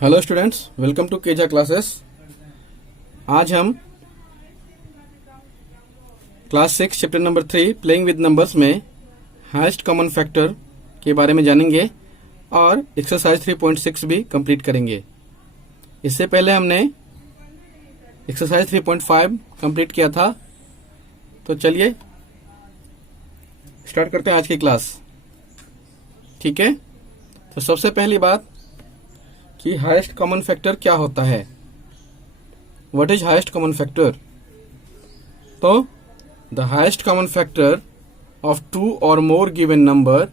Hello students, welcome to केजा classes. आज हम class 6 chapter number 3 playing with numbers में हाईएस्ट कॉमन फैक्टर के बारे में जानेंगे और एक्सरसाइज 3.6 भी कंप्लीट करेंगे। इससे पहले हमने एक्सरसाइज 3.5 कंप्लीट किया था। तो चलिए स्टार्ट करते हैं आज की क्लास। ठीक है, तो सबसे पहली बात कि हाईएस्ट कॉमन फैक्टर क्या होता है। What is highest common factor? तो the highest common factor of two और more given number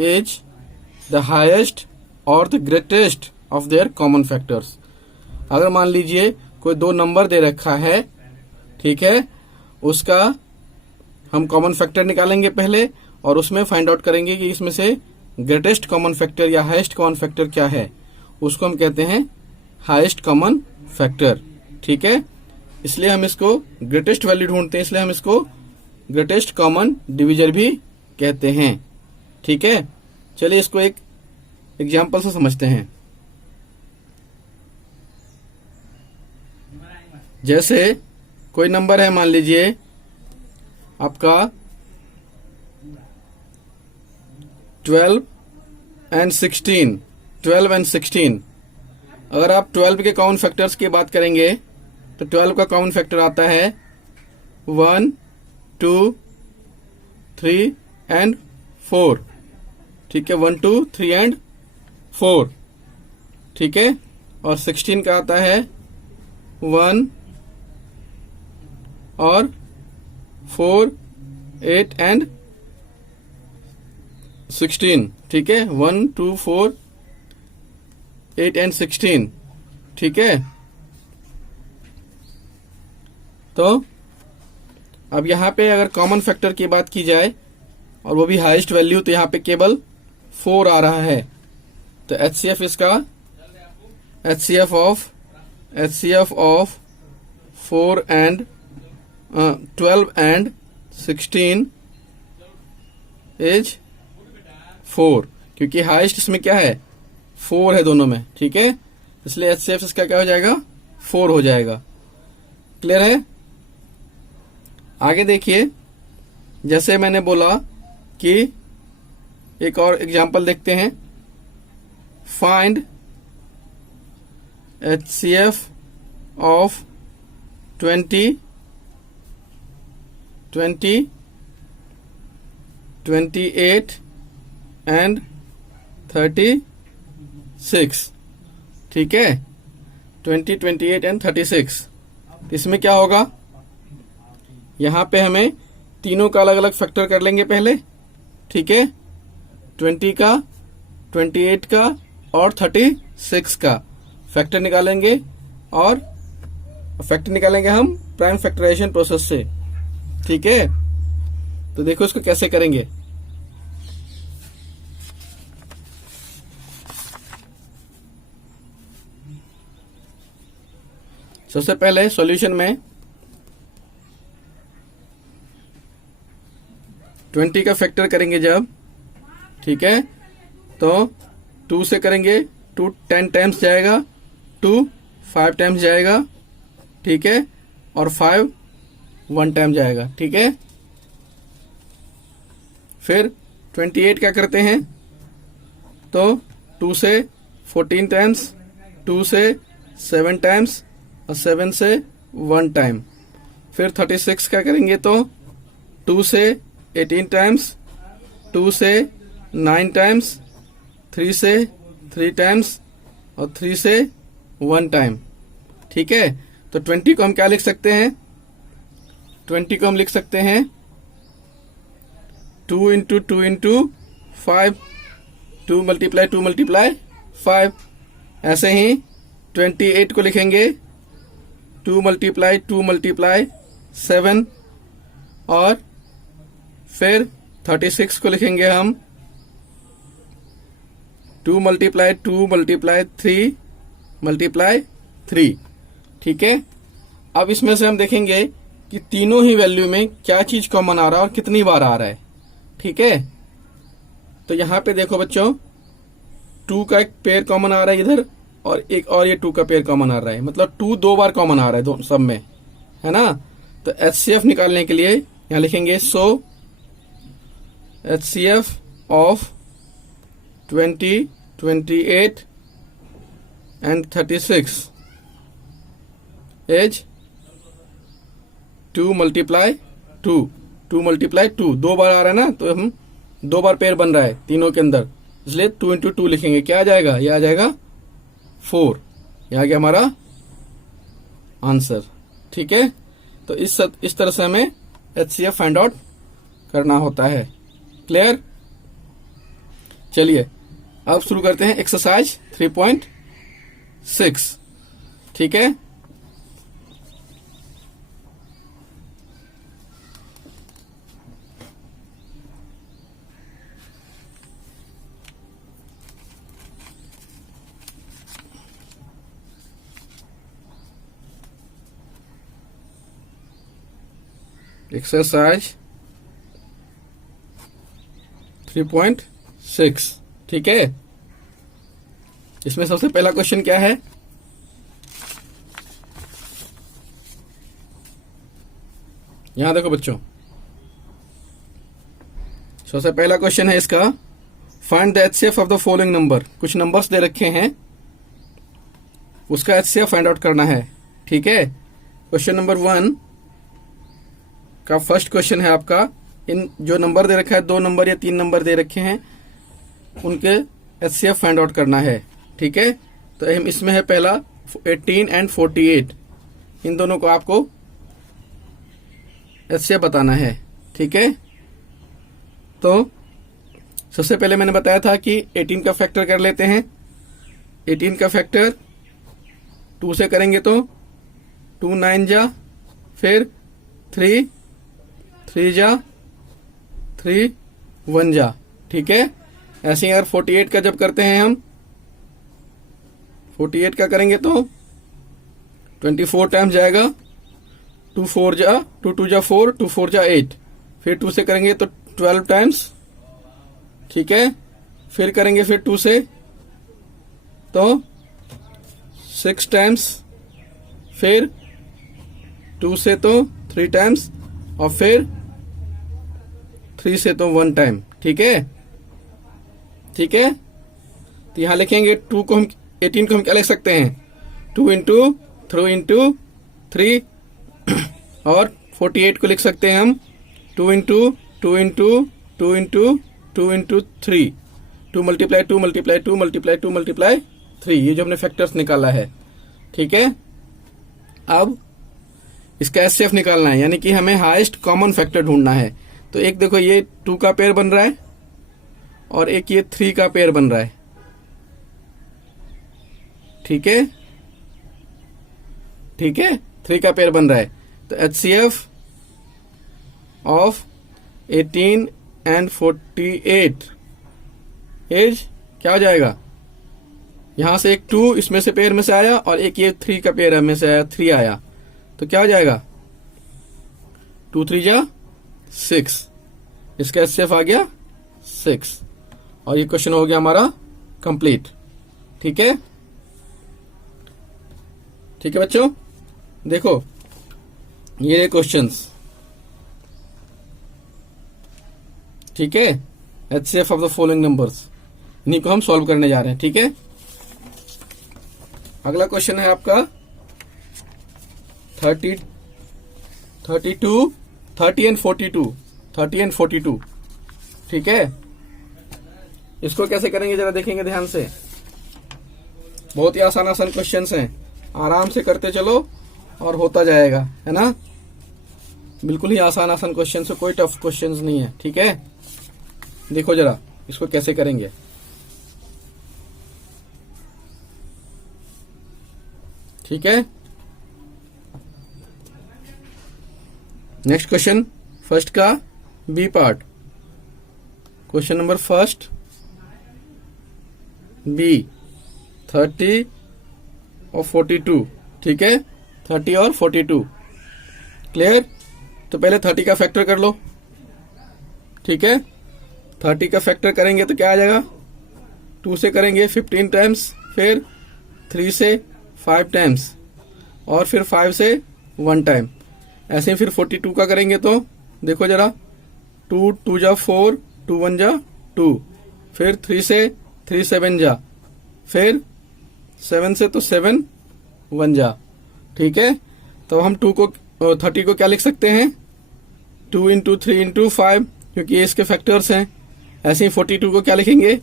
is the highest और the greatest of their common factors. अगर मान लीजिए कोई दो नंबर दे रखा है, ठीक है, उसका हम कॉमन फैक्टर निकालेंगे पहले और उसमें फाइंड आउट करेंगे कि इसमें से ग्रेटेस्ट कॉमन फैक्टर या हाईएस्ट कॉमन फैक्टर क्या है। उसको हम कहते हैं हाईएस्ट कॉमन फैक्टर। ठीक है, इसलिए हम इसको ग्रेटेस्ट वैल्यू ढूंढते हैं, इसलिए हम इसको ग्रेटेस्ट कॉमन डिविजर भी कहते हैं। ठीक है, चलिए इसको एक एग्जांपल से समझते हैं। जैसे कोई नंबर है, मान लीजिए आपका 12 and 16। अगर आप 12 के कॉमन फैक्टर्स की बात करेंगे तो 12 का कॉमन फैक्टर आता है 1, 2, 3 and 4। ठीक है, 1, 2, 3 and 4। ठीक है, और 16 का आता है 1 और 4, 8 and 16। ठीक है, 1, 2, 4, 8 and 16। ठीक है, तो अब यहां पे अगर कॉमन फैक्टर की बात की जाए और वो भी हाईएस्ट वैल्यू, तो यहां पे केवल 4 आ रहा है। तो एचसीएफ इसका HCF of 4 and 12 and 16 is 4, क्योंकि हाईएस्ट इसमें क्या है, 4 है दोनों में। ठीक है, इसलिए एचसीएफ इसका क्या हो जाएगा, 4 हो जाएगा। क्लियर है? आगे देखिए, जैसे मैंने बोला कि एक और एग्जांपल देखते हैं। Find HCF of 20, 28 and 36। ठीक है, 20, 28 and 36। इसमें क्या होगा, यहां पे हमें तीनों का अलग अलग फैक्टर कर लेंगे पहले। ठीक है, 20 का, 28 का और 36 का फैक्टर निकालेंगे, और फैक्टर निकालेंगे हम प्राइम फैक्टराइजेशन प्रोसेस से। ठीक है, तो देखो इसको कैसे करेंगे। सबसे पहले सॉल्यूशन में 20 का फैक्टर करेंगे जब, ठीक है, तो 2 से करेंगे, 2 10 टाइम्स जाएगा, 2 5 टाइम्स जाएगा। ठीक है, और 5 1 टाइम जाएगा। ठीक है, फिर 28 क्या करते हैं, तो 2 से 14 टाइम्स, 2 से 7 टाइम्स और 7 से 1 टाइम। फिर 36 क्या करेंगे, तो 2 से 18 टाइम्स, 2 से 9 टाइम्स, 3 से 3 टाइम्स और 3 से 1 टाइम। ठीक है, तो 20 को हम क्या लिख सकते हैं, 20 को हम लिख सकते हैं 2 इंटू 2 इंटू 5, 2 मल्टीप्लाई 5। ऐसे ही 28 को लिखेंगे 2 मल्टीप्लाई 7, और फिर 36 को लिखेंगे हम 2 मल्टीप्लाई 3। ठीक है, अब इसमें से हम देखेंगे कि तीनों ही वैल्यू में क्या चीज कॉमन आ रहा है और कितनी बार आ रहा है। ठीक है, तो यहां पे देखो बच्चों, 2 का एक पेयर कॉमन आ रहा है इधर और एक और ये 2 का पेयर कॉमन आ रहा है, मतलब 2 दो बार कॉमन आ रहा है दोनों सब में, है ना। तो HCF निकालने के लिए यहां लिखेंगे सो HCF of 20, 28 and 36 is 2 multiply 2, 2 multiply 2, 2 बार आ रहा है ना, तो हम 2 बार पेयर बन रहा है तीनों के अंदर, इसलिए 2 इंटू 2 लिखेंगे। क्या आ जाएगा? ये आ जाएगा 4। ये आ गया हमारा आंसर। ठीक है, तो इस तरह से हमें HCF फाइंड आउट करना होता है। क्लियर? चलिए अब शुरू करते हैं एक्सरसाइज 3.6। ठीक है, एक्सरसाइज 3.6। ठीक है, इसमें सबसे पहला क्वेश्चन क्या है? यहां देखो बच्चों, सबसे पहला क्वेश्चन है इसका, find the HCF of the following number. कुछ नंबर्स दे रखे हैं, उसका HCF फाइंड आउट करना है। ठीक है, क्वेश्चन नंबर 1 का फर्स्ट क्वेश्चन है आपका, इन जो नंबर दे रखा है, 2 नंबर या 3 नंबर दे रखे हैं, उनके HCF फाइंड आउट करना है। ठीक है, तो हम इसमें है पहला 18 एंड 48, इन दोनों को आपको HCF बताना है। ठीक है, तो सबसे पहले मैंने बताया था कि 18 का फैक्टर कर लेते हैं। 18 का फैक्टर 2 से करेंगे तो 2 9 जा, फिर 3 3 जा, 3 1 जा। ठीक है, ऐसे ही अगर 48 का जब करते हैं हम, 48 का करेंगे तो 24 टाइम्स जाएगा, 2 4 जा, 2 2 जा 4, 2 4 जा 8, फिर 2 से करेंगे तो 12 टाइम्स। ठीक है, फिर करेंगे फिर 2 से तो 6 टाइम्स, फिर 2 से तो 3 टाइम्स, और फिर 3 से तो 1 टाइम। ठीक है, ठीक है, तो यहां लिखेंगे 2 को हम 18 को हम क्या लिख सकते हैं? 2 इंटू 3 इंटू 3, और 48 को लिख सकते हैं हम 2 into 2 into 2 into 2 into 3, 2 multiply 2 multiply 2 multiply 2 multiply 3, ये जो हमने फैक्टर्स निकाला है। ठीक है, अब इसका HCF निकालना है, यानी कि हमें हाईएस्ट कॉमन फैक्टर ढूंढना है। तो एक देखो ये 2 का पेयर बन रहा है, और एक ये 3 का पेयर बन रहा है। ठीक है, ठीक है, 3 का पेयर बन रहा है। तो HCF ऑफ 18 एंड 48 इज क्या हो जाएगा? यहां से एक 2 इसमें से पेयर में से आया, और एक ये 3 का पेयर में से आया, 3 आया, तो क्या हो जाएगा? 2 3 जा 6, इसका HCF आ गया 6, और ये क्वेश्चन हो गया हमारा कंप्लीट। ठीक है, ठीक है बच्चों, देखो ये क्वेश्चंस। ठीक है, HCF of the following numbers, इन्हीं को हम सॉल्व करने जा रहे हैं। ठीक है, अगला क्वेश्चन है आपका 30 एंड 42। ठीक है, इसको कैसे करेंगे जरा देखेंगे ध्यान से। बहुत ही आसान आसान क्वेश्चंस हैं, आराम से करते चलो और होता जाएगा, है ना। बिल्कुल ही आसान आसान क्वेश्चंस है, कोई टफ क्वेश्चंस नहीं है। ठीक है, देखो जरा इसको कैसे करेंगे। ठीक है, नेक्स्ट क्वेश्चन, फर्स्ट का B part, question number first B, 30 और 42। ठीक है, 30 और 42 क्लियर। तो पहले 30 का फैक्टर कर लो। ठीक है, 30 का फैक्टर करेंगे तो क्या आ जाएगा? 2 से करेंगे 15 टाइम्स, फिर 3 से 5 टाइम्स और फिर 5 से 1 टाइम। ऐसे ही फिर 42 का करेंगे तो देखो जरा, 2 2 जा 4, 2 1 जा 2, फिर 3 से 3 7 जा, फिर 7 से तो 7 1 जा। ठीक है, तो हम 30 को क्या लिख सकते हैं, 2 इंटू 3 इंटू 5, क्योंकि ये इसके फैक्टर्स हैं। ऐसे ही 42 को क्या लिखेंगे,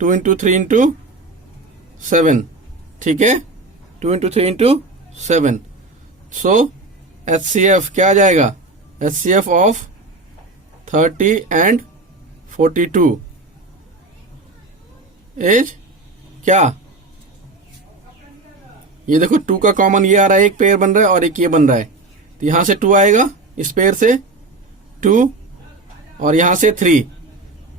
2 इंटू 3 इंटू 7। ठीक है, 2 इंटू 3 इंटू 7। सो HCF क्या आ जाएगा, HCF ऑफ 30 एंड 42 इज क्या, ये देखो 2 का कॉमन ये आ रहा है, एक पेयर बन रहा है और एक ये बन रहा है, तो यहां से 2 आएगा, इस पेयर से 2, और यहां से 3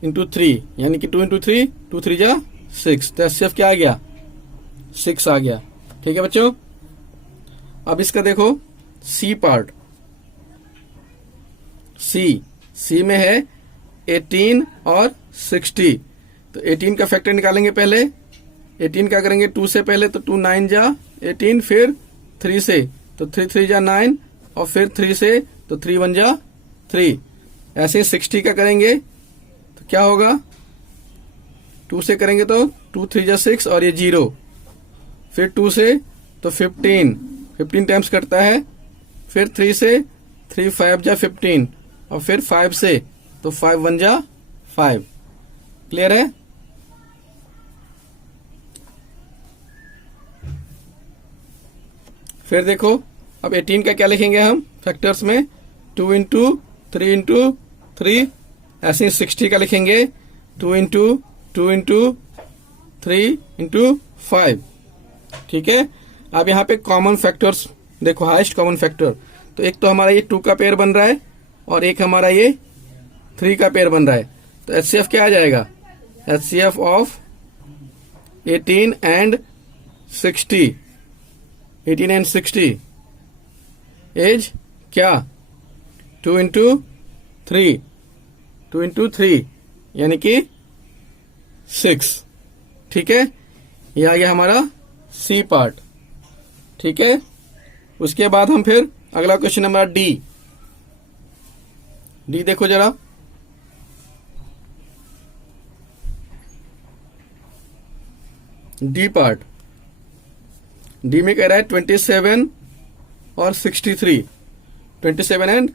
इंटू 3, यानी कि 2 इंटू 3, 2 3 जा 6, तो HCF क्या आ गया, 6 आ गया। ठीक है बच्चों, अब इसका देखो सी पार्ट। सी में है 18 और 60, तो 18 का फैक्टर निकालेंगे पहले। 18 क्या करेंगे, 2 से पहले, तो 2 9 जा 18, फिर 3 से तो 3 3 जा 9, और फिर 3 से तो 3 1 जा 3। ऐसे 60 का करेंगे तो क्या होगा, 2 से करेंगे तो 2 3 जा 6 और ये 0, फिर 2 से तो 15 टाइम्स करता है, फिर 3 से 3 5 जा 15, और फिर 5 से तो 5 1 जा 5। क्लियर है। फिर देखो अब 18 का क्या लिखेंगे हम फैक्टर्स में, 2 इंटू 3 इंटू 3। ऐसे ही 60 का लिखेंगे, 2 इंटू 2 इंटू 3 इंटू 5। ठीक है, अब यहाँ पे कॉमन फैक्टर्स देखो, हाईएस्ट कॉमन फैक्टर, तो एक तो हमारा ये 2 का पेयर बन रहा है और एक हमारा ये 3 का पेयर बन रहा है, तो HCF क्या आ जाएगा, HCF of 18 and 60, 18 and 60 is क्या, 2 इंटू 3, 2 इंटू 3 यानी कि 6। ठीक है, ये आ गया हमारा सी पार्ट। ठीक है, उसके बाद हम फिर अगला क्वेश्चन हमारा डी देखो जरा, डी पार्ट। डी में कह रहा है 27 और 63, 27 एंड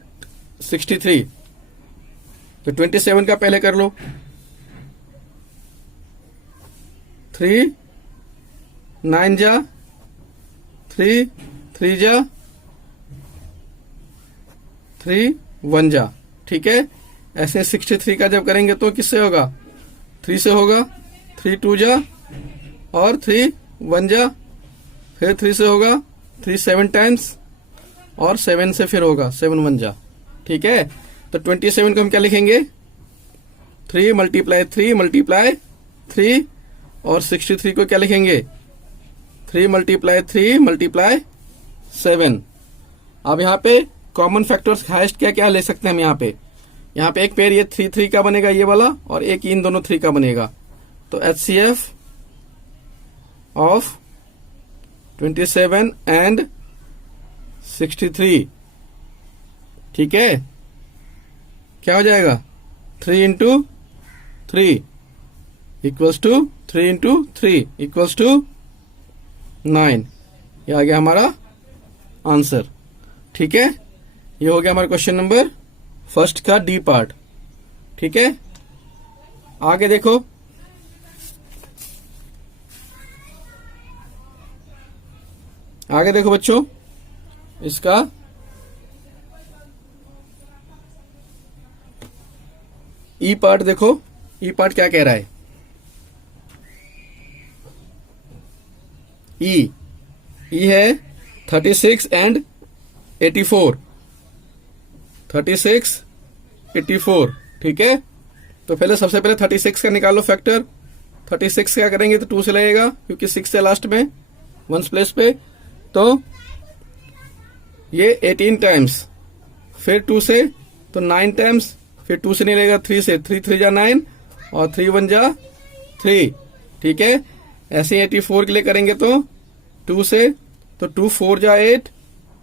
63। तो 27 का पहले कर लो, 3 9 जा 3 3 जा 3 1 जा। ठीक है, ऐसे 63 का जब करेंगे तो किससे होगा, 3 से होगा, 3 2 जा और 3 1 जा, फिर 3 से होगा, 3 7 टाइम्स और 7 से फिर होगा 7 1 जा। ठीक है, तो 27 को हम क्या लिखेंगे, 3 मल्टीप्लाई 3 मल्टीप्लाई 3, और 63 को क्या लिखेंगे, 3 मल्टीप्लाई 3 मल्टीप्लाई 7। अब यहाँ पे कॉमन फैक्टर्स हाईएस्ट क्या क्या ले सकते हैं हम यहाँ पे एक पेयर ये 3 3 का बनेगा ये वाला, और एक इन दोनों 3 का बनेगा, तो HCF ऑफ 27 एंड 63। ठीक है, क्या हो जाएगा, 3 into 3 equals to 3 into 3 equals to 9। ये आ गया हमारा आंसर। ठीक है, ये हो गया हमारा क्वेश्चन नंबर फर्स्ट का डी पार्ट। ठीक है, आगे देखो, आगे देखो बच्चों, इसका ई पार्ट देखो, ई पार्ट क्या कह रहा है, ई है 36 एंड 84, 36 84। ठीक है, तो पहले सबसे पहले 36 का निकालो फैक्टर। 36 क्या करेंगे तो 2 से लगेगा, क्योंकि 6 है लास्ट में वंस प्लेस पे, तो ये 18 टाइम्स, फिर 2 से तो 9 टाइम्स, फिर 2 से नहीं लगेगा, 3 से 3 3 जा 9 और 3 1 जा 3। ठीक है, ऐसे 84 के लिए करेंगे तो 2 से, तो 2 4 जा 8,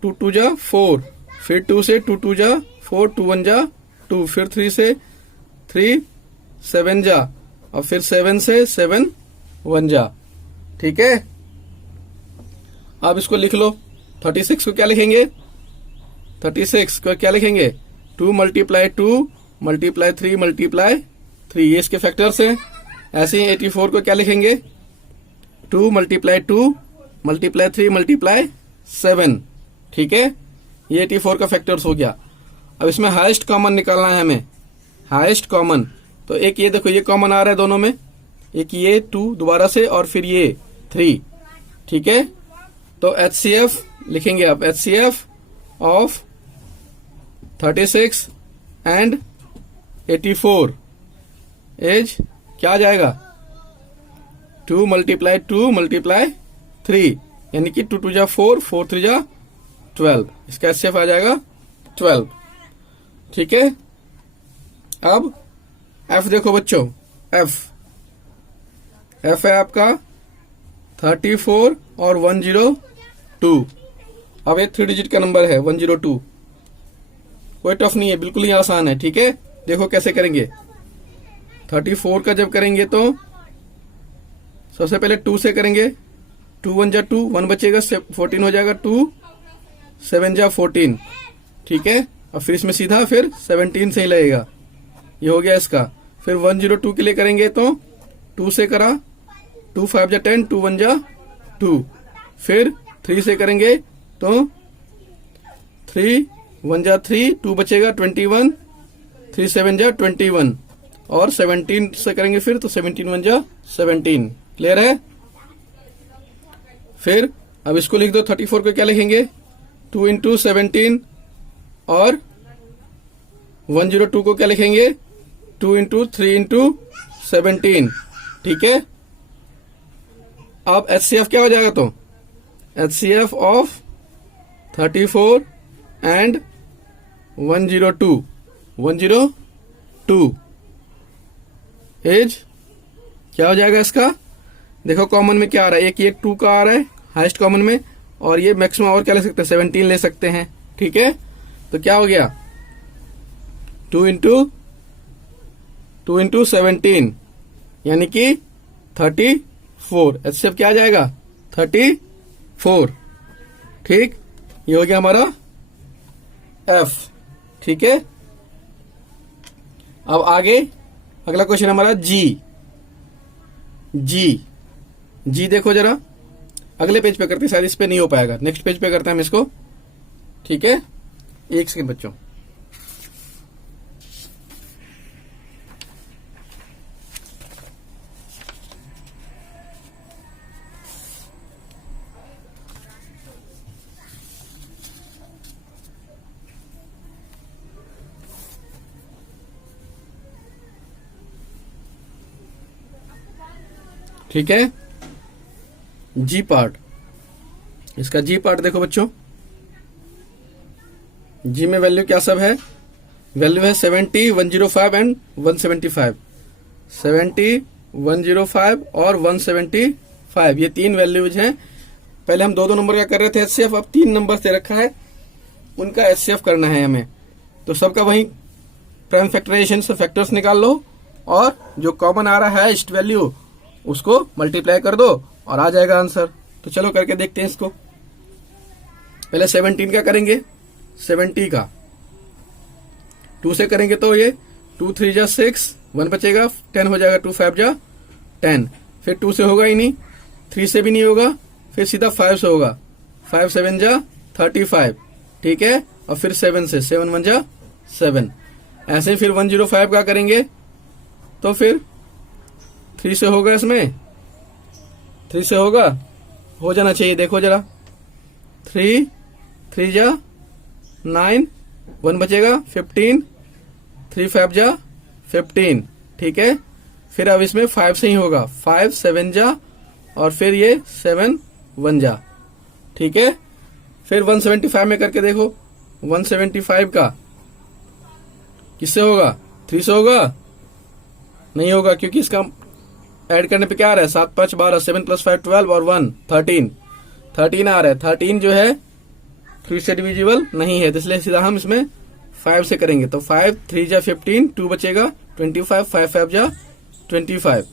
2 2 जा 4, फिर 2 से 2 2 जा 4, 2 1 जा 2, फिर 3 से 3 7 जा, और फिर 7 से 7 1 जा। ठीक है, अब इसको लिख लो। 36 को क्या लिखेंगे? 36 को क्या लिखेंगे? 2 मल्टीप्लाई 2 मल्टीप्लाई 3 मल्टीप्लाई 3, ये इसके फैक्टर्स हैं। ऐसे ही 84 को क्या लिखेंगे? 2 मल्टीप्लाई 2 मल्टीप्लाई 3 मल्टीप्लाई 7। ठीक है, ये 84 का फैक्टर्स हो गया। अब इसमें हाईएस्ट कॉमन निकालना है हमें, हाईएस्ट कॉमन। तो एक ये देखो, ये कॉमन आ रहा है दोनों में, एक ये 2 दोबारा से और फिर ये 3। ठीक है, तो HCF लिखेंगे आप, HCF ऑफ 36 एंड 84 इज क्या आ जाएगा? 2 मल्टीप्लाई 2 मल्टीप्लाई 3, यानी कि 2 2 जा 4, 4 3 जा 12। इसका HCF आ जाएगा 12। ठीक है, अब F देखो बच्चों, F है आपका 34 और 102। अब ये 3 डिजिट का नंबर है 102, कोई टफ नहीं है, बिल्कुल ही आसान है। ठीक है, देखो कैसे करेंगे। 34 का जब करेंगे तो सबसे पहले 2 से करेंगे, 2 1 जा 2, 1 बचेगा, 14 हो जाएगा, 2 7 जा 14। ठीक है, और फिर इसमें सीधा फिर 17 से ही लगेगा, ये हो गया इसका। फिर 102 के लिए करेंगे तो 2 से करा, 2 5 जा 10, 2 1 जा 2। फिर 3 से करेंगे तो 3 1 जा 3, 2 बचेगा 21, 3 7 जा 21, और 17 से करेंगे फिर तो 17 1 जा 17। क्लियर है? फिर अब इसको लिख दो। 34 को क्या लिखेंगे? 2 इंटू 17, और 102 को क्या लिखेंगे? 2 इंटू 3 इंटू 17। ठीक है, अब HCF क्या हो जाएगा? तो HCF ऑफ 34 एंड 102 इज क्या हो जाएगा इसका? देखो कॉमन में क्या आ रहा है, एक ये 2 का आ रहा है हाईएस्ट कॉमन में, और ये मैक्सिमम और क्या ले सकते हैं? 17 ले सकते हैं। ठीक है, तो क्या हो गया? 2 इंटू 17, यानी कि 34। HCF क्या आ जाएगा? 34। ठीक, ये हो गया हमारा F। ठीक है, अब आगे अगला क्वेश्चन हमारा जी देखो जरा, अगले पेज पे करते हैं, शायद इस पे नहीं हो पाएगा, नेक्स्ट पेज पे करते हैं हम इसको। ठीक है, एक सेकंड बच्चों। ठीक है, जी पार्ट, इसका जी पार्ट देखो बच्चों। जी में वैल्यू क्या सब है? वैल्यू है 70, 105 एंड 175। 70, 105 और 175, ये 3 वैल्यूज हैं। पहले हम 2 नंबर का कर रहे थे HCF, अब 3 नंबर से रखा है, उनका HCF करना है हमें। तो सबका वही प्राइम फैक्टराइजेशन से फैक्टर्स निकाल लो, और जो कॉमन आ रहा है हाईएस्ट वैल्यू उसको मल्टीप्लाई कर दो और आ जाएगा आंसर। तो चलो करके देखते हैं इसको। पहले 17 का करेंगे, 70 का 2 से करेंगे तो ये 2 3 जा 6, 1 बचेगा, 10 हो जाएगा, 2 5 जा 10। फिर 2 से होगा ही नहीं, 3 से भी नहीं होगा, फिर सीधा 5 से होगा, 5 7 जा 35। ठीक है, और फिर 7 से 7 1 जा 7। ऐसे फिर 105 का करेंगे तो फिर 3 से होगा, इसमें 3 से होगा, हो जाना चाहिए। देखो जरा, 3 3 जा 9, 1 बचेगा, 15, 3 5 जा 15। ठीक है, फिर अब इसमें 5 से ही होगा, 5 7 जा, और फिर ये 7 1 जा। ठीक है, फिर 175 में करके देखो। 175 का किससे होगा? 3 से होगा? नहीं होगा, क्योंकि इसका ऐड करने पे क्या आ रहा है, 7 5 12, 7 + 5 12 और 1 13 आ रहा है। 13 जो है 3 से डिविजिबल नहीं है, तो इसलिए सीधा हम इसमें 5 से करेंगे। तो 5 3 जा 15, 2 बचेगा 25, 5 5 जा 25।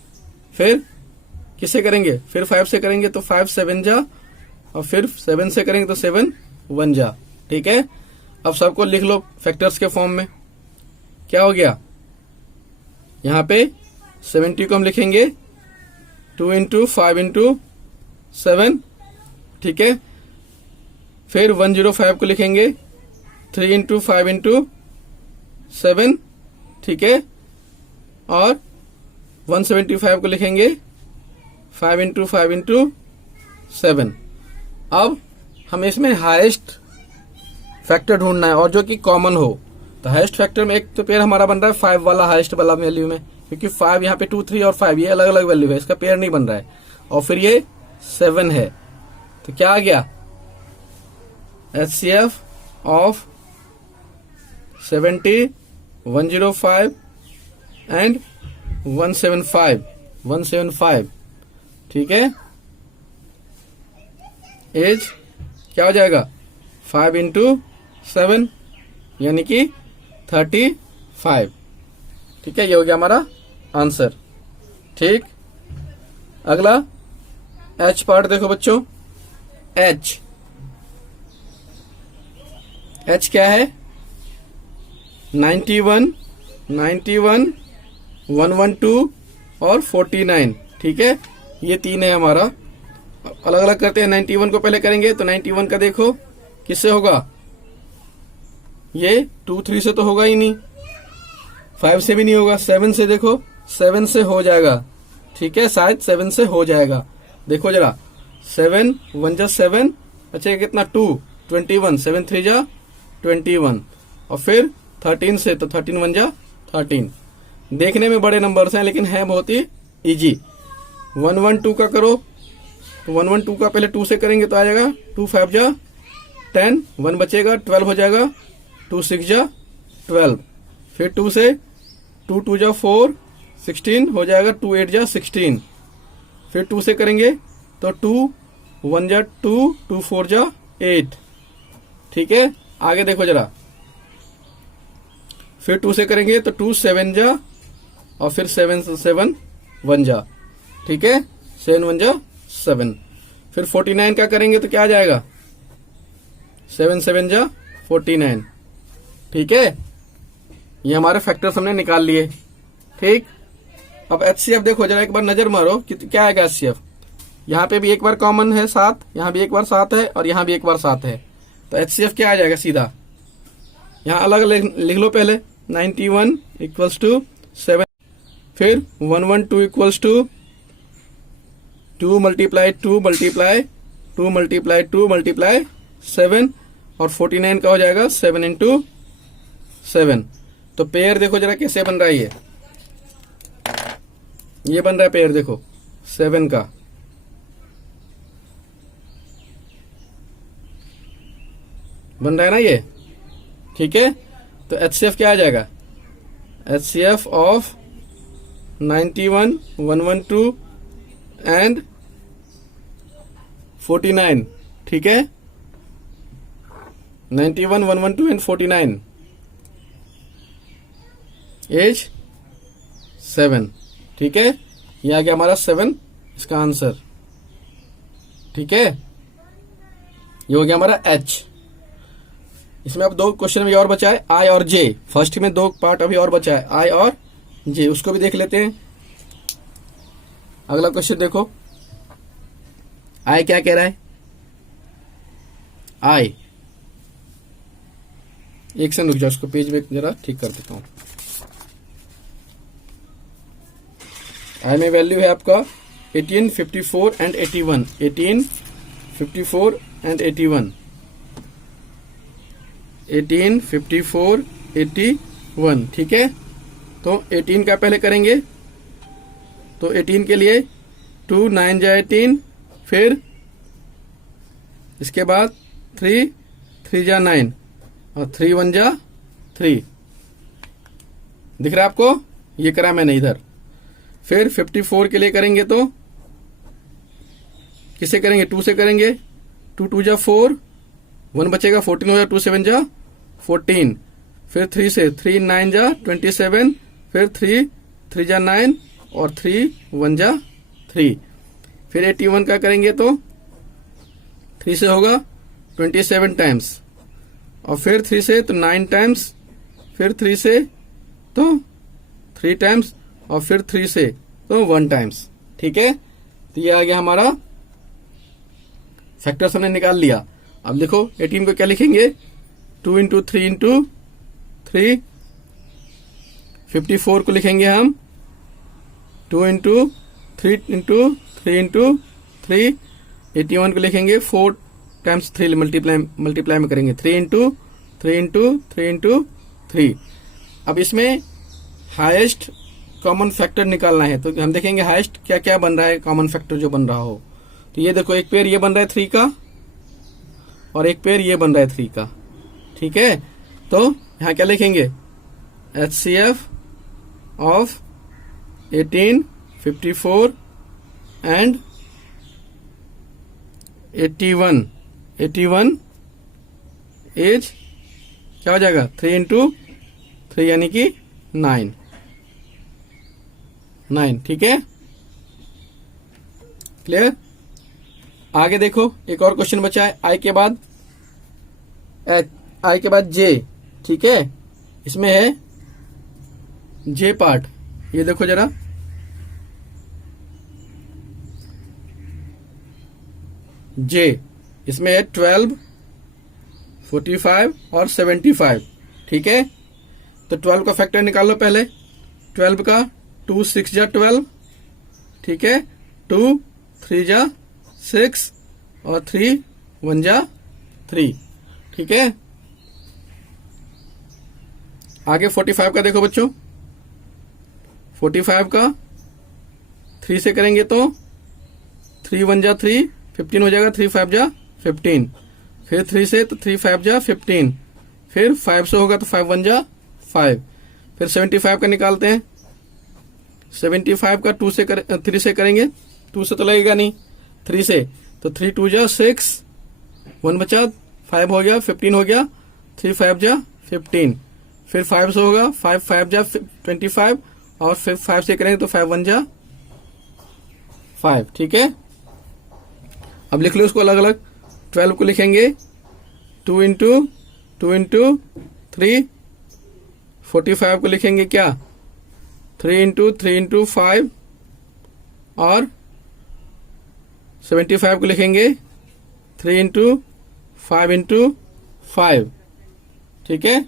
फिर किससे करेंगे, फिर 5 से करेंगे तो 5 7 जा, और फिर 7 से करेंगे तो 7 1 जा। ठीक है, अब सबको लिख लो फैक्टर्स के फॉर्म में। क्या हो गया, यहाँ पे 70 को हम लिखेंगे 2 × 5 × 7। ठीक है, फिर 105 को लिखेंगे 3 × 5 × 7। ठीक है, और 175 को लिखेंगे 5 × 5 × 7। अब हमें इसमें हाईएस्ट फैक्टर ढूंढना है और जो कि कॉमन हो। तो हाईएस्ट फैक्टर में एक तो पेयर हमारा बन रहा है 5 वाला, हाईएस्ट वाला वैल्यू में, क्योंकि 5 यहाँ पे 2 3 और 5 ये अलग अलग वैल्यू है, इसका पेयर नहीं बन रहा है। और फिर ये 7 है, तो क्या आ गया, HCF ऑफ 70 105 एंड 175। ठीक है, एज क्या हो जाएगा, 5 × 7 यानी कि 35। ठीक है, ये हो गया हमारा आंसर। ठीक, अगला H पार्ट देखो बच्चों। H क्या है, 91 112 और 49। ठीक है, ये 3 है हमारा। अलग अलग करते हैं, 91 को पहले करेंगे तो 91 का देखो किससे होगा, ये 2 3 से तो होगा ही नहीं, 5 से भी नहीं होगा, 7 से देखो, 7 से हो जाएगा। ठीक है, शायद 7 से हो जाएगा, देखो जरा, 7 1 जा 7, अच्छा कितना 2 21, 7 3 जा 21, और फिर 13 से तो 13 1 जा 13। देखने में बड़े नंबर्स हैं लेकिन है बहुत ही इजी। 112 का करो तो 112 का पहले 2 से करेंगे तो आ जाएगा 2 5 जा 10, 1 बचेगा 12 हो जाएगा, 2 6 जा 12, फिर 2 से 2 2 जा 4 16 हो जाएगा, 2 8 जा 16, फिर 2 से करेंगे तो 2 1 जा 2, 2 4 जा 8। ठीक है, आगे देखो जरा, फिर 2 से करेंगे तो 2 7 जा, और फिर 7 7 1 जा। ठीक है, 7 1 जा 7, फिर 49 का करेंगे तो क्या आ जाएगा, 7 7 जा 49। ठीक है, ये हमारे फैक्टर्स हमने निकाल लिए। ठीक, अब HCF देखो जरा, एक बार नजर मारो कि क्या आएगा HCF। यहाँ पे भी एक बार कॉमन है 7, यहाँ भी एक बार 7 है, और यहाँ भी एक बार 7 है, तो HCF क्या आ जाएगा, सीधा यहाँ अलग लिख लो पहले। 91 = 7, फिर 112 = 2 × 2 × 2 × 2 × 7, और 49 का हो जाएगा 7 × 7। तो पेयर देखो जरा कैसे बन रहा है, ये बन रहा है पेयर, देखो 7 का। बन रहा है ना ये। ठीक है, तो HCF क्या आ जाएगा, HCF ऑफ 91 112 एंड 49। ठीक है, 91 112 एंड 49, एज 7। ठीक है, ये आ गया हमारा 7 इसका आंसर। ठीक है, ये हो गया हमारा H। इसमें अब 2 क्वेश्चन भी और बचा है, I और J। फर्स्ट में 2 पार्ट अभी और बचा है, I और J, उसको भी देख लेते हैं। अगला क्वेश्चन देखो, I क्या कह रहा है, I, एक सेकंड रुक जाओ, उसको पेज में जरा ठीक कर देता हूं। I में वैल्यू है आपका 18 54 एंड 81, 18 54 एंड 81, 18 54 81। ठीक है, तो 18 का पहले करेंगे तो 18 के लिए 2 9 जा 18, फिर इसके बाद 3 3 जा 9, और 3 1 जा 3। दिख रहा है आपको, ये करा मैंने इधर। फिर 54 के लिए करेंगे तो किसे करेंगे, 2 से करेंगे, 2 2 जा 4, 1 बचेगा, 14 हो जाएगा, 2 7 जा 14, फिर 3 से, 3 9 जा 27, फिर 3 3 जा 9 और 3 1 जा 3, फिर 81 का करेंगे तो 3 से होगा 27 टाइम्स, और फिर 3 से तो 9 टाइम्स, फिर 3 से तो 3 टाइम्स, और फिर 3 से तो 1 टाइम्स। ठीक है, तो ये आ गया हमारा फैक्टर्स हमने निकाल लिया। अब देखो 18 को क्या लिखेंगे, 2 इंटू 3 इंटू 3, 54 को लिखेंगे हम 2 इंटू 3 इंटू 3 इंटू 3, 81 को लिखेंगे 4 टाइम्स 3 मल्टीप्लाई में करेंगे, 3 इंटू 3 इंटू 3 इंटू 3। अब इसमें हाईएस्ट कॉमन फैक्टर निकालना है, तो हम देखेंगे हाईएस्ट क्या क्या बन रहा है, कॉमन फैक्टर जो बन रहा हो। तो ये देखो, एक पेयर ये बन रहा है 3 का, और एक पेयर ये बन रहा है 3 का। ठीक है, तो यहां क्या लिखेंगे, HCF ऑफ 18, 54 एंड 81 एज क्या हो जाएगा, 3 इंटू 3 यानी कि 9। ठीक है, क्लियर। आगे देखो, एक और क्वेश्चन बचा है, आई के बाद जे। ठीक है, इसमें है जे पार्ट, ये देखो जरा, जे इसमें है 12, 45 और 75। ठीक है, तो 12 का फैक्टर निकाल लो पहले। 12 का 2 6 जा 12, ठीक है, 2 3 जा 6 और 3 1 जा 3। ठीक है, आगे 45 का देखो बच्चों, 45 का 3 से करेंगे तो 3 1 जा 3, 15 हो जाएगा, 3 5 जा 15, फिर 3 से तो 3 5 जा 15, फिर 5 से होगा तो 5 1 जा 5, फिर 75 का निकालते हैं। 75 का 3 से करेंगे, 2 से तो लगेगा नहीं, 3 से तो 3 2 जा 6, 1 बचा, 5 हो गया, 15 हो गया, 3 5 जा 15, फिर 5 से होगा, 5 5 जा 25, और फिर 5 से करेंगे तो 5 1 जा 5। ठीक है, अब लिख लो उसको अलग अलग। 12 को लिखेंगे 2 इंटू 3, 45 को लिखेंगे क्या, 3 इंटू 5, और 75 को लिखेंगे 3 इंटू 5। ठीक है,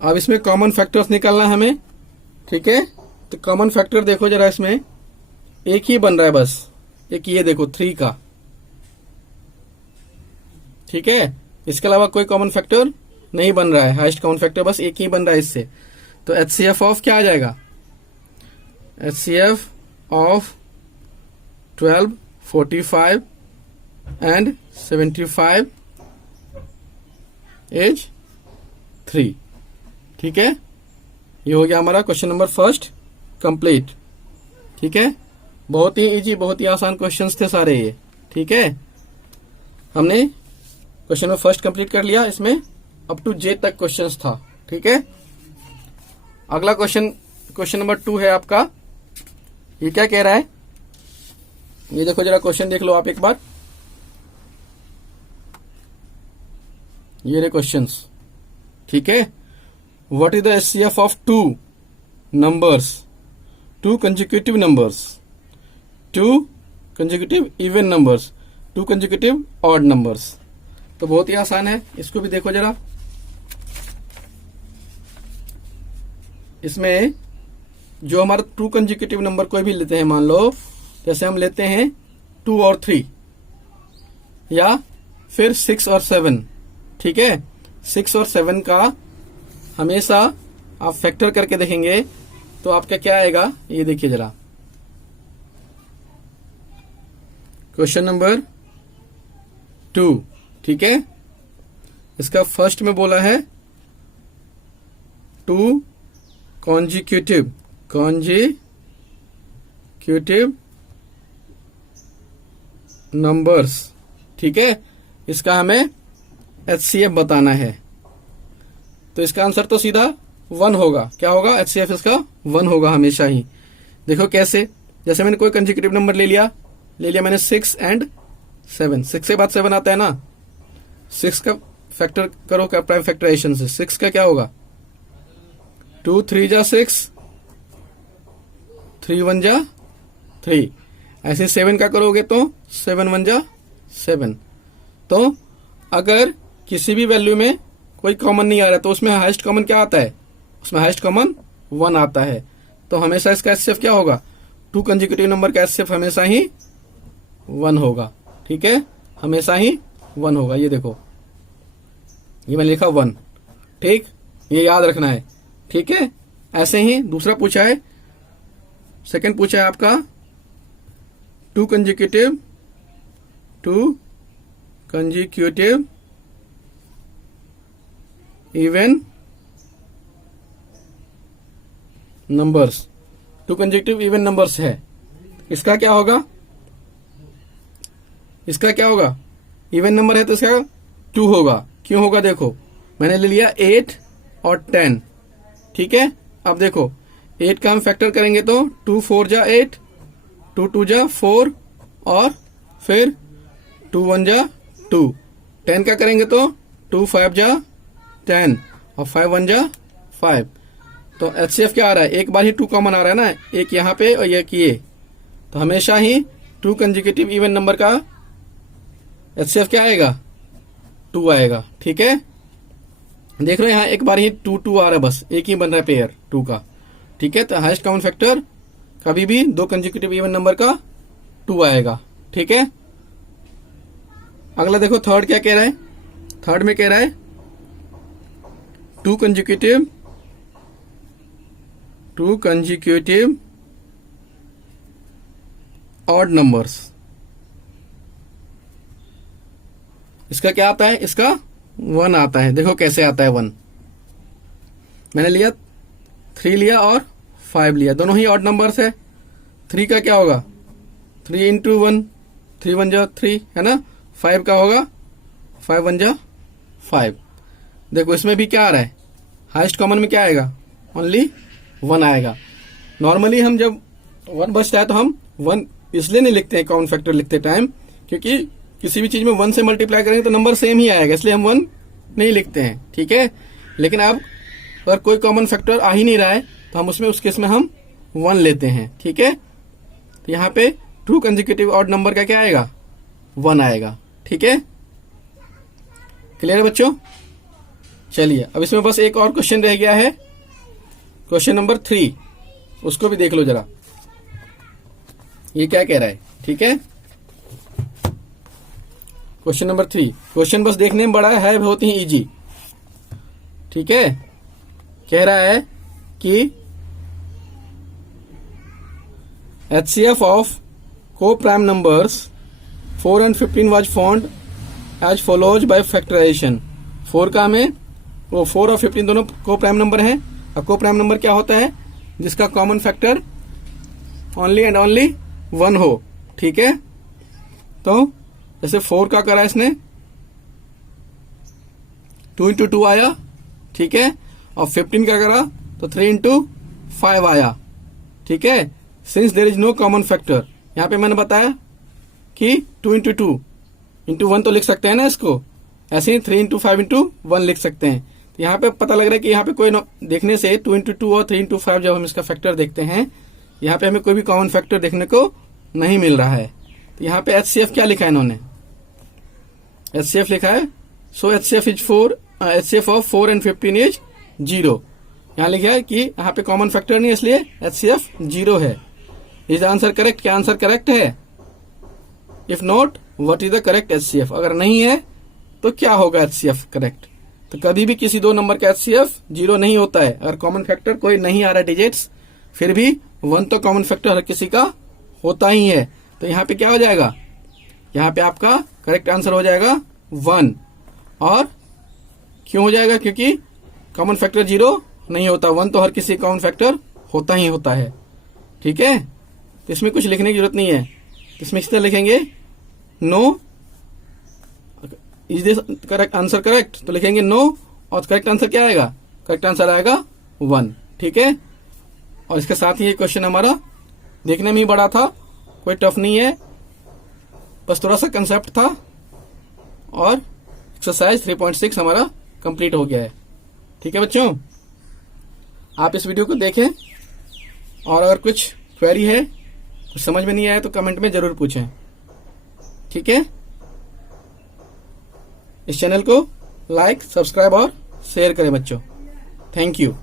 अब इसमें कॉमन फैक्टर्स निकालना है हमें। ठीक है, तो कॉमन फैक्टर देखो जरा, इसमें एक ही बन रहा है बस, एक ये देखो 3 का। ठीक है, इसके अलावा कोई कॉमन फैक्टर नहीं बन रहा है, हाईएस्ट कॉमन फैक्टर बस एक ही बन रहा है इससे। तो HCF ऑफ क्या आ जाएगा, HCF ऑफ 12, 45 एंड 75 इज 3। ठीक है, ये हो गया हमारा क्वेश्चन नंबर फर्स्ट कंप्लीट। ठीक है, बहुत ही इजी, बहुत ही आसान क्वेश्चंस थे सारे ये। ठीक है, हमने क्वेश्चन नंबर फर्स्ट कंप्लीट कर लिया, इसमें अप टू जे तक क्वेश्चंस था। ठीक है, अगला क्वेश्चन नंबर 2 है आपका। ये क्या कह रहा है, ये देखो जरा, क्वेश्चन देख लो आप एक बार, ये रहे क्वेश्चंस। ठीक है, what is the HCF of 2 numbers, 2 consecutive numbers, 2 consecutive even numbers, 2 consecutive odd numbers। तो बहुत ही आसान है, इसको भी देखो जरा। इसमें जो हमारा 2 consecutive नंबर कोई भी लेते हैं, मान लो जैसे हम लेते हैं 2 और 3, या फिर 6 और 7। ठीक है, 6 और 7 का हमेशा आप फैक्टर करके देखेंगे तो आपका क्या आएगा, ये देखिए जरा। क्वेश्चन नंबर 2, ठीक है, इसका फर्स्ट में बोला है 2 कॉन्जिक्यूटिव नंबर्स, ठीक है। इसका हमें HCF बताना है, तो इसका आंसर तो सीधा 1 होगा। क्या होगा? HCF इसका 1 होगा हमेशा ही। देखो कैसे, जैसे मैंने कोई कंसेक्यूटिव नंबर ले लिया मैंने 6 एंड 7, 6 के बाद 7 आता है ना, 6 का फैक्टर करो क्या प्राइम फैक्टराइजेशन से, 6 का क्या होगा? 2 3 जा 6, 3 1 जा 3, ऐसे 7 का करोगे तो 7 1 जा 7। तो अगर किसी भी वैल्यू में कोई कॉमन नहीं आ रहा तो उसमें हाईएस्ट कॉमन क्या आता है? उसमें हाईएस्ट कॉमन 1 आता है। तो हमेशा इसका HCF क्या होगा? 2 कंसेक्यूटिव नंबर का HCF हमेशा ही 1 होगा, ठीक है, हमेशा ही 1 होगा। ये देखो, ये मैंने लिखा 1, ठीक, ये याद रखना है, ठीक है। ऐसे ही दूसरा पूछा है, सेकंड पूछा है आपका 2 consecutive even numbers, 2 consecutive even numbers है। इसका क्या होगा? इसका क्या होगा? इवन नंबर है तो इसका 2 होगा। क्यों होगा? देखो, मैंने ले लिया 8 और 10, ठीक है। अब देखो 8 का हम फैक्टर करेंगे तो 2 4 जा 8, 2 2 जा 4 और फिर 2 1 जा 2। 10 का करेंगे तो 2 5 जा 10 और 5 1 जा 5। तो HCF क्या आ रहा है? एक बार ही 2 कॉमन आ रहा है ना, एक यहाँ पे और एक ये, तो हमेशा ही 2 कंसेक्यूटिव इवन नंबर का HCF क्या आएगा? 2 आएगा, ठीक है। देख रहे हो यहाँ एक बार ही 2 2 आ रहा है, बस एक ही बन रहा है पेयर 2 का, ठीक है। तो हाईएस्ट कॉमन फैक्टर कभी भी 2 कंसेक्यूटिव इवन नंबर का 2 आएगा, ठीक है। अगला देखो, थर्ड क्या कह रहा है? थर्ड में कह रहा है 2 कंसेक्यूटिव ऑड नंबर्स। इसका क्या आता है? इसका 1 आता है। देखो कैसे आता है 1, मैंने लिया 3 लिया और 5 लिया, दोनों ही ऑड नंबर्स है। 3 का क्या होगा? 3 इंटू 1, 3 1 जा 3 है ना। 5 का होगा 5 1 जा 5। देखो इसमें भी क्या आ रहा है? हाईएस्ट कॉमन में क्या आएगा? ओनली 1 आएगा। नॉर्मली हम जब 1 बचता है तो हम 1 इसलिए नहीं लिखते हैं कॉमन फैक्टर लिखते टाइम, क्योंकि किसी भी चीज में 1 से मल्टीप्लाई करेंगे तो नंबर सेम ही आएगा, इसलिए हम 1 नहीं लिखते हैं, ठीक है। लेकिन अब अगर कोई कॉमन फैक्टर आ ही नहीं रहा है तो हम उसमें उस केस में हम 1 लेते हैं, ठीक है। तो यहाँ पे 2 कंसेक्यूटिव ऑड नंबर का क्या आएगा? 1 आएगा, ठीक है। क्लियर है बच्चों? चलिए अब इसमें बस एक और क्वेश्चन रह गया है, क्वेश्चन नंबर 3, उसको भी देख लो जरा, ये क्या कह रहा है, ठीक है। क्वेश्चन नंबर 3, क्वेश्चन बस देखने में बड़ा है, बहुत ही इजी, ठीक है। कह रहा है कि HCF ऑफ को prime numbers 4 and 15 was found as follows by factorization। 4 का हमें, वो 4 और 15 दोनों को प्राइम नंबर है। अब को प्राइम नंबर क्या होता है? जिसका common factor only and only 1 हो, ठीक है। तो जैसे 4 का करा इसने 2 इंटू 2 आया, ठीक है। और 15 का करा तो 3 इंटू 5 आया, ठीक है। Since there is no common factor, यहाँ पे मैंने बताया कि 2 इंटू 2 इंटू 1 तो लिख सकते हैं ना इसको, ऐसे ही 3 इंटू 5 इंटू 1 लिख सकते हैं। तो यहाँ पे पता लग रहा है कि यहाँ पे कोई देखने से 2 इंटू 2 और 3 इंटू 5 जब हम इसका फैक्टर देखते हैं, यहाँ पे हमें कोई भी कॉमन फैक्टर देखने को नहीं मिल रहा है। तो यहाँ पे HCF क्या लिखा है इन्होंने? HCF लिखा है, सो HCF is 4, HCF of 4 and 15 is 0। यहाँ लिखा है कि यहाँ पे कॉमन फैक्टर नहीं, इसलिए HCF 0 है। Is answer correct? क्या आंसर करेक्ट है? If not what is the correct HCF? अगर नहीं है तो क्या होगा HCF करेक्ट? तो कभी भी किसी दो नंबर का HCF 0 नहीं होता है। अगर कॉमन फैक्टर कोई नहीं आ रहा डिजिट्स, फिर भी 1 तो कॉमन फैक्टर हर किसी का होता ही है। तो यहाँ पे क्या हो जाएगा? यहाँ पे आपका करेक्ट आंसर हो जाएगा 1। और क्यों हो जाएगा? क्योंकि कॉमन फैक्टर 0 नहीं होता, 1 तो हर किसी कॉमन फैक्टर होता ही होता है। ठीक है, तो इसमें कुछ लिखने की जरूरत नहीं है। तो इसमें इस तरह लिखेंगे no, is this correct answer correct, तो लिखेंगे नो, और करेक्ट आंसर क्या आएगा? करेक्ट आंसर आएगा 1। ठीक है, और इसके साथ ही ये क्वेश्चन हमारा देखने में ही बड़ा था, कोई टफ नहीं है, बस थोड़ा सा कंसेप्ट था, और एक्सरसाइज 3.6 हमारा कंप्लीट हो गया है। ठीक है बच्चों, आप इस वीडियो को देखें, और अगर कुछ क्वेरी है, कुछ समझ में नहीं आया तो कमेंट में जरूर पूछें। ठीक है, इस चैनल को लाइक, सब्सक्राइब और शेयर करें बच्चों। Thank you.